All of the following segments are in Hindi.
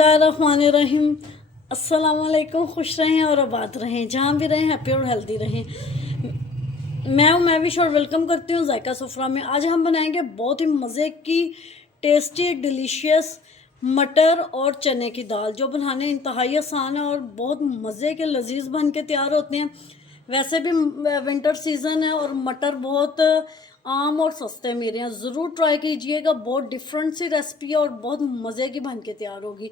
बिस्मिल्लाहिर्रहमानिर्रहीम। अस्सलाम वालेकुम। खुश रहें और आबाद रहें, जहाँ भी रहें हैप्पी और हेल्दी रहें। मैं विश और वेलकम करती हूँ जायका सुफ्रा में। आज हम बनाएंगे बहुत ही मज़े की टेस्टी डिलीशियस मटर और चने की दाल, जो बनाने इंतहाई आसान है और बहुत मज़े के लजीज बन के तैयार होते हैं। वैसे भी विंटर सीज़न है और मटर बहुत आम और सस्ते मेरे यहाँ, ज़रूर ट्राई कीजिएगा। बहुत डिफरेंट सी रेसिपी है और बहुत मज़े की बन के तैयार होगी।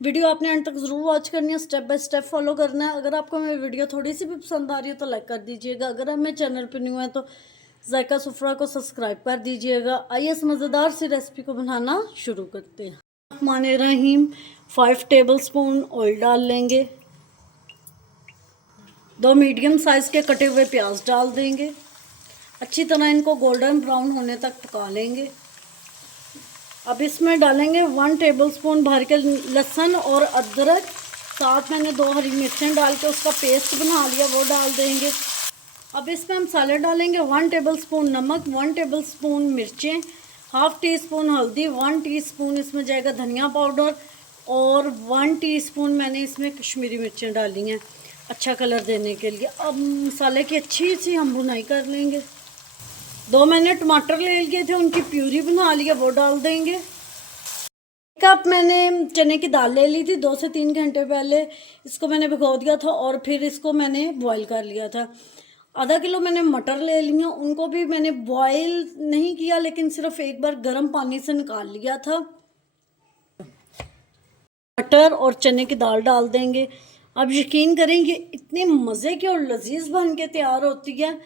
वीडियो आपने एंड तक ज़रूर वॉच करनी है, स्टेप बाय स्टेप फॉलो करना है। अगर आपको मेरी वीडियो थोड़ी सी भी पसंद आ रही है तो लाइक कर दीजिएगा। अगर आप मेरे चैनल पर न्यू है तो जायका सुफ्रा को सब्सक्राइब कर दीजिएगा। आइए इस मज़ेदार सी रेसिपी को बनाना शुरू करते हैं। रहमानिर रहीम। 5 टेबल स्पून ऑयल डाल लेंगे। 2 मीडियम साइज़ के कटे हुए प्याज डाल देंगे। अच्छी तरह इनको गोल्डन ब्राउन होने तक पका लेंगे। अब इसमें डालेंगे 1 टेबलस्पून भर के लहसुन और अदरक, साथ मैंने 2 हरी मिर्चें डाल के उसका पेस्ट बना लिया, वो डाल देंगे। अब इसमें मसाले डालेंगे 1 टेबलस्पून नमक, 1 टेबलस्पून मिर्चें, हाफ़ टी स्पून हल्दी, 1 टीस्पून इसमें जाएगा धनिया पाउडर और 1 टीस्पून मैंने इसमें कश्मीरी मिर्चें डाली हैं अच्छा कलर देने के लिए। अब मसाले की अच्छी सी हम भुनाई कर लेंगे। 2 मैंने टमाटर ले लिए थे, उनकी प्यूरी बना लिया, वो डाल देंगे। 1 कप मैंने चने की दाल ले ली थी, 2 से 3 घंटे पहले इसको मैंने भिगो दिया था और फिर इसको मैंने बॉईल कर लिया था। आधा किलो मैंने मटर ले लिया, उनको भी मैंने बॉईल नहीं किया लेकिन सिर्फ एक बार गर्म पानी से निकाल लिया था। मटर और चने की दाल डाल देंगे। अब यकीन करेंगे इतने मज़े की और लजीज बन के तैयार होती है,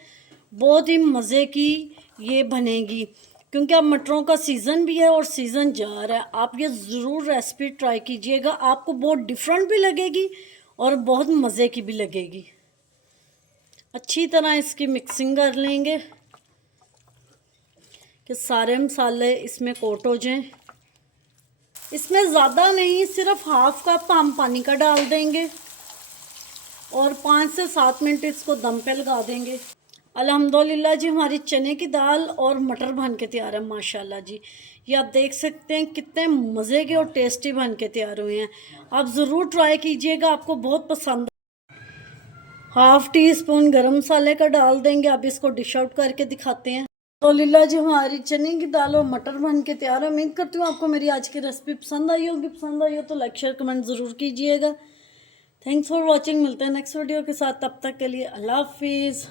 बहुत ही मज़े की ये बनेगी। क्योंकि अब मटरों का सीज़न भी है और सीज़न जा रहा है। आप ये ज़रूर रेसिपी ट्राई कीजिएगा, आपको बहुत डिफरेंट भी लगेगी और बहुत मज़े की भी लगेगी। अच्छी तरह इसकी मिक्सिंग कर लेंगे कि सारे मसाले इसमें कोट हो जाएं। इसमें ज़्यादा नहीं, सिर्फ हाफ़ कप हम पानी का डाल देंगे और 5 से 7 मिनट इसको दम पे लगा देंगे। अल्हम्दुलिल्लाह जी, हमारी चने की दाल और मटर बन के तैयार है माशाल्लाह जी। ये आप देख सकते हैं कितने मज़े के और टेस्टी बन के तैयार हुए हैं। आप ज़रूर ट्राई कीजिएगा, आपको बहुत पसंद। हाफ़ टी स्पून गरम मसाले का डाल देंगे। अब इसको डिश आउट करके दिखाते हैं। अल्हम्दुलिल्लाह जी, हमारी चने की दाल और मटर बन के तैयार है। उम्मीद करती हूँ आपको मेरी आज की रेसिपी पसंद आई होगी। पसंद आई हो तो लाइक शेयर कमेंट ज़रूर कीजिएगा। Thanks for watching. मिलते हैं नेक्स्ट वीडियो के साथ, तब तक के लिए अल्लाह हाफिज़।